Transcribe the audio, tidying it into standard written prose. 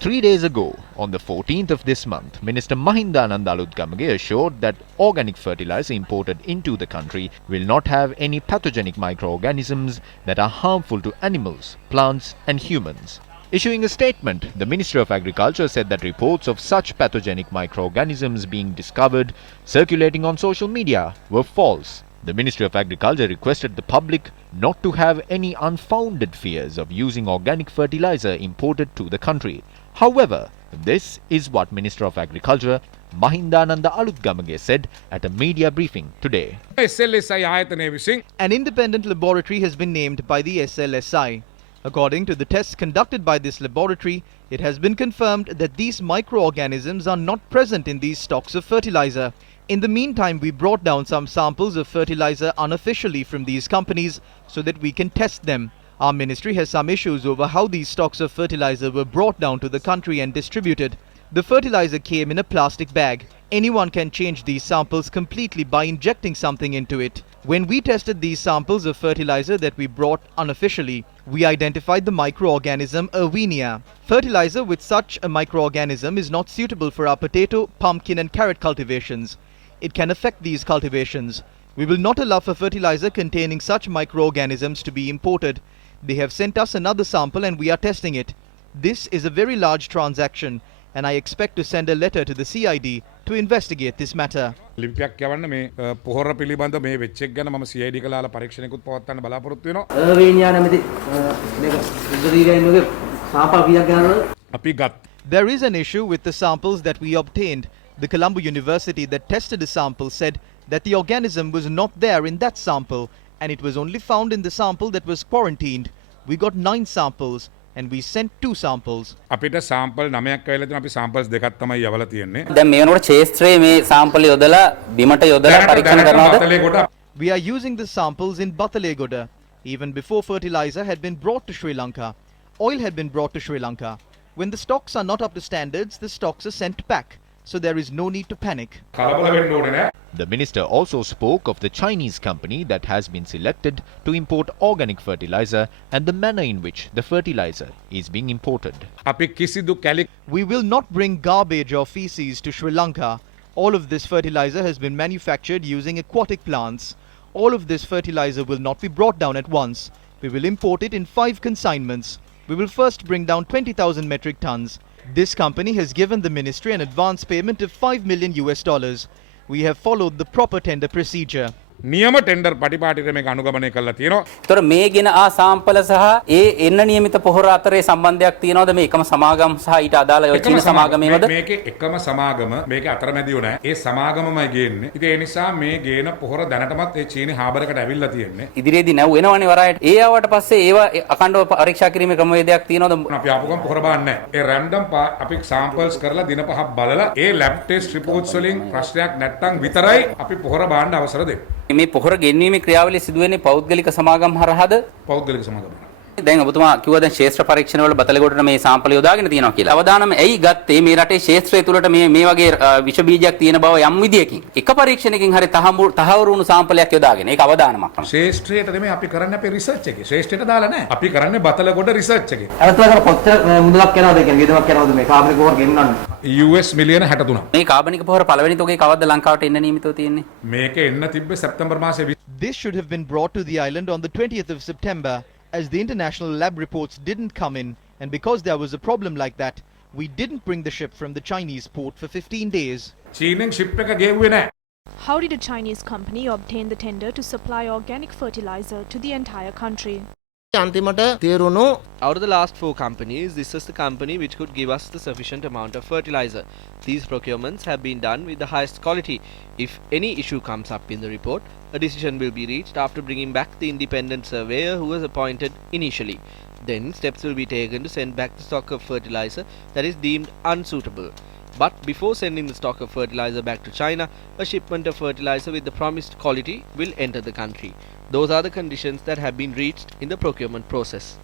3 days ago, on the 14th of this month, Minister Mahindananda Alutgamage assured that organic fertilizer imported into the country will not have any pathogenic microorganisms that are harmful to animals, plants and humans. Issuing a statement, the Ministry of Agriculture said that reports of such pathogenic microorganisms being discovered circulating on social media were false. The Ministry of Agriculture requested the public not to have any unfounded fears of using organic fertilizer imported to the country. However, this is what Minister of Agriculture Mahindananda Alutgamage said at a media briefing today. An independent laboratory has been named by the SLSI. According to the tests conducted by this laboratory, it has been confirmed that these microorganisms are not present in these stocks of fertilizer. In the meantime, we brought down some samples of fertilizer unofficially from these companies so that we can test them. Our ministry has some issues over how these stocks of fertilizer were brought down to the country and distributed. The fertilizer came in a plastic bag. Anyone can change these samples completely by injecting something into it. When we tested these samples of fertilizer that we brought unofficially, we identified the microorganism Erwinia. Fertilizer with such a microorganism is not suitable for our potato, pumpkin and carrot cultivations. It can affect these cultivations. We will not allow for fertilizer containing such microorganisms to be imported. They have sent us another sample and we are testing it. This is a very large transaction and I expect to send a letter to the CID to investigate this matter. There is an issue with the samples that we obtained. The Colombo University that tested the sample said that the organism was not there in that sample and it was only found in the sample that was quarantined. We got 9 samples and we sent 2 samples. අපිට sample 9ක් ඇවිල්ලා තියෙනවා. අපි samples දෙකක් තමයි යවලා තියෙන්නේ. දැන් මේ වෙනකොට ක්ෂේත්‍රයේ මේ sample යොදලා බිමට යොදලා පරීක්ෂණ කරනවාද? We are using the samples in Batalegoda. Even before fertilizer had been brought to Sri Lanka, oil had been brought to Sri Lanka. When the stocks are not up to standards, the stocks are sent back. So there is no need to panic. The minister also spoke of the Chinese company that has been selected to import organic fertilizer and the manner in which the fertilizer is being imported. We will not bring garbage or feces to Sri Lanka. All of this fertilizer has been manufactured using aquatic plants. All of this fertilizer will not be brought down at once. We will import it in 5 consignments. We will first bring down 20,000 metric tons. This company has given the ministry an advance payment of $5 million. We have followed the proper tender procedure. නියම tender පටිපාටියට මේක අනුගමනය කරලා තියෙනවා. ඒතර මේ ගෙන ආ සාම්පල සහ ඒ එන්න නියමිත පොහොර අතරේ සම්බන්ධයක් තියෙනවද මේ එකම සමාගම සහ ඊට අදාළ ඔය චීන සමාගමේවද? මේකේ එකම සමාගම මේකේ අතරමැදියෝ නැහැ. ඒ සමාගමමයි ගේන්නේ. ඉතින් ඒ නිසා මේ ගේන පොහොර දැනටමත් ඒ චීන හාබර් එකට ඇවිල්ලා තියෙන්නේ. ඉදිරියේදී නැව් වෙනවනේ වරායට. ඒ ආවට පස්සේ ඒවා අකණ්ඩව පරීක්ෂා කිරීමේ ක්‍රමවේදයක් තියෙනවද? අපි ආපුවම පොහොර බාන්නේ නැහැ. ඒ රැන්ඩම් අපි සෑම්පල්ස් කරලා දින 5ක් බලලා ඒ ලැබ් ටෙස්ට් රිපෝට්ස් වලින් ප්‍රශ්නයක් නැත්තම් විතරයි අපි පොහොර බාන්න අවසර දෙන්නේ. මේ පොහොර ගෙන්වීමේ ක්‍රියාවලිය සිදු වෙන්නේ පෞද්ගලික සමාගම් හරහාද? පෞද්ගලික සමාගම. දැන් ඔබතුමා කිව්වා දැන් ශේෂ්ත්‍ර පරීක්ෂණ වල බතලගොඩට මේ සාම්පල් යොදාගෙන තියෙනවා කියලා. අවදානම ඇයි ගත්තේ මේ රටේ ශේෂ්ත්‍රය තුලට මේ වගේ විෂ බීජයක් තියෙන බව යම් විදියකින් එක පරීක්ෂණයකින් හරි තහවුරු වුණු සාම්පලයක් යොදාගෙන ඒක අවදානමක් තමයි. ශේෂ්ත්‍රයට නෙමෙයි අපි කරන්නේ අපේ රිසර්ච් එකේ. ශේෂ්ත්‍රයට දාලා නැහැ. අපි කරන්නේ බතලගොඩ රිසර්ච් එකේ. අරතුලකට කොච්චර මුදලක් යනවද කියන්නේ විදමක් යනවද මේ කාබනික පොහොර ගෙන්නන්න? US මිලියන 63ක්. මේ කාබනික පොහොර පළවෙනි තෝගේ කවද්ද ලංකාවට එන්න නියමිතව තියෙන්නේ? මේක එන්න තිබ්බේ සැප්තැම්බර් මාසේ. This should have been brought to the island on the 20th of September. As the international lab reports didn't come in and because there was a problem like that, we didn't bring the ship from the Chinese port for 15 days. චීනෙන් sheep එක ගෙව්වේ නැහැ. How did a Chinese company obtain the tender to supply organic fertilizer to the entire country? Out of the last 4 companies, this is the company which could give us the sufficient amount of fertilizer. These procurements have been done with the highest quality. If any issue comes up in the report, a decision will be reached after bringing back the independent surveyor who was appointed initially. Then steps will be taken to send back the stock of fertilizer that is deemed unsuitable. But before sending the stock of fertilizer back to China, a shipment of fertilizer with the promised quality will enter the country. Those are the conditions that have been reached in the procurement process.